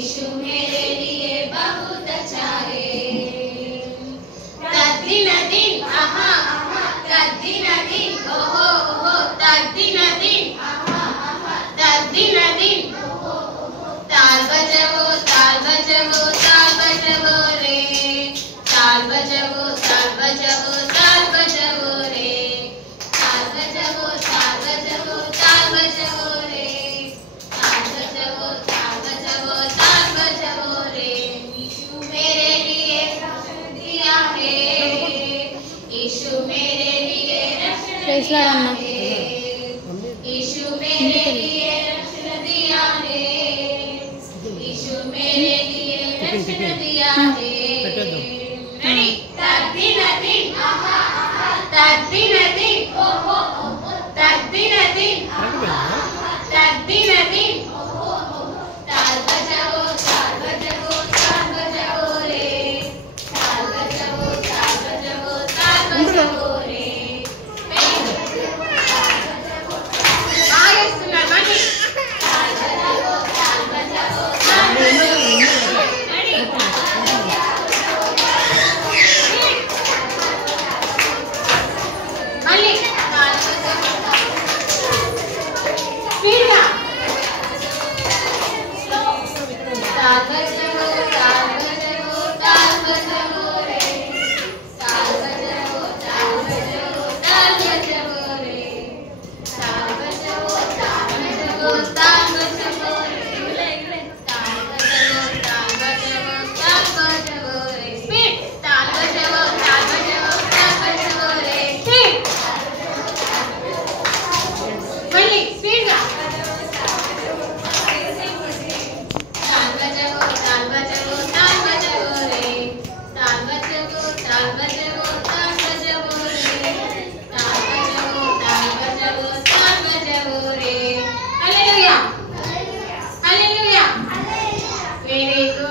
यीशु मेरे लिए बहुत अच्छा है। तद्दिन दिन आहा आहा, तद्दिन दिन ओहो ओहो, तद्दिन दिन आहा आहा, तद्दिन दिन ओहो ओहो। ताल बजाओ ताल बजाओ ताल बजाओ रे, ताल बजाओ ताल बजाओ ताल बजाओ रे, ताल बजाओ ताल बजाओ ताल बजाओ रे, ताल बजाओ ताल बजाओ ताल बजाओ रे। यीशु मेरे लिए रक्षण दिया है, यीशु मेरे लिए रक्षण दिया है, यीशु मेरे लिए रक्षण दिया है, यीशु मेरे लिए रक्षण दिया है। तद्दिन दिन आहा आहा, तद्दिन दिन ओहो ओहो, तद्दिन दिन आहा आहा, तद्दिन दिन ओहो ओहो। ताल बजाओ ताल बजाओ ताल बजाओ रे, ताल बजाओ ताल बजाओ ताल बजाओ रे। ఆగేస్తున్నారు మళ్ళీ ताल बजाओ ताल बजाओ ताल बजाओ రెడీ। మళ్ళీ ताल बजाओ స్పీడ్గా ताल बजाओ ताल बजाओ ताल बजाओ रे, ताल बजाओ ताल बजाओ ताल बजाओ रे, ताल बजाओ ताल बजाओ ताल